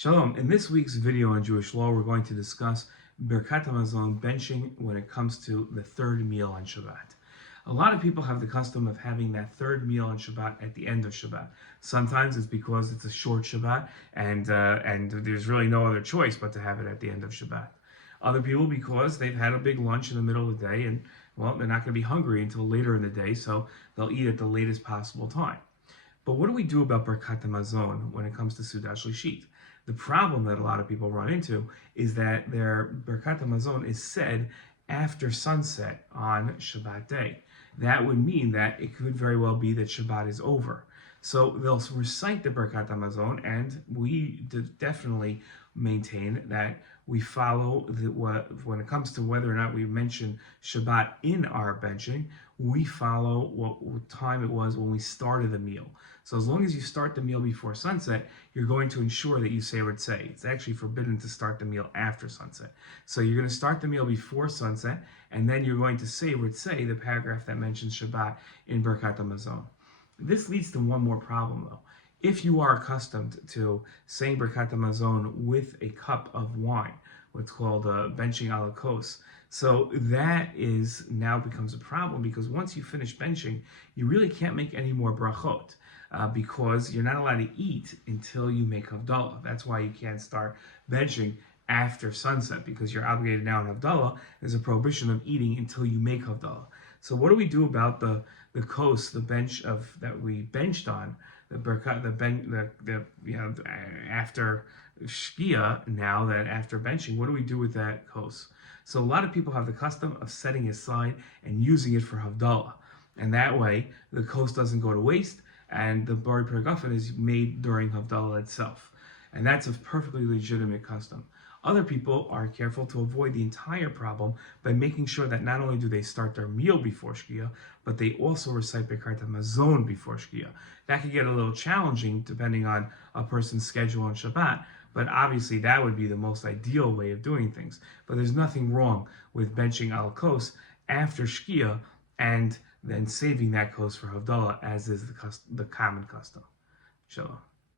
Shalom. In this week's video on Jewish law, we're going to discuss Birkat Hamazon, benching, when it comes to the third meal on Shabbat. A lot of people have the custom of having that third meal on Shabbat at the end of Shabbat. Sometimes it's because it's a short Shabbat and there's really no other choice but to have it at the end of Shabbat. Other people because they've had a big lunch in the middle of the day and, well, they're not going to be hungry until later in the day, so they'll eat at the latest possible time. But what do we do about Birkat Hamazon when it comes to Seudat Shlishit? The problem that a lot of people run into is that their Birkat Hamazon is said after sunset on Shabbat day. That would mean that it could very well be that Shabbat is over. So they'll recite the Birkat Hamazon, and we definitely maintain that we follow when it comes to whether or not we mention Shabbat in our benching, we follow what time it was when we started the meal. So as long as you start the meal before sunset, you're going to ensure that you say Ritzei. It's actually forbidden to start the meal after sunset. So you're going to start the meal before sunset, and then you're going to say Ritzei, the paragraph that mentions Shabbat in Birkat Hamazon. This leads to one more problem though. If you are accustomed to saying Birkat Hamazon with a cup of wine, what's called benching a la kos, so that is now becomes a problem because once you finish benching, you really can't make any more brachot because you're not allowed to eat until you make Havdalah. That's why you can't start benching after sunset because you're obligated now in Havdalah. There's a prohibition of eating until you make Havdalah. So what do we do about the kos, the bench of that we benched on, after Shkia, now that after benching, what do we do with that kos? So a lot of people have the custom of setting it aside and using it for Havdalah. And that way, the kos doesn't go to waste, and the Bari Pergafen is made during Havdalah itself. And that's a perfectly legitimate custom. Other people are careful to avoid the entire problem by making sure that not only do they start their meal before Shkia, but they also recite Birkat Hamazon before Shkia. That could get a little challenging depending on a person's schedule on Shabbat, but obviously that would be the most ideal way of doing things. But there's nothing wrong with benching al kos after Shkia and then saving that kos for Havdalah, as is the common custom. Shalom.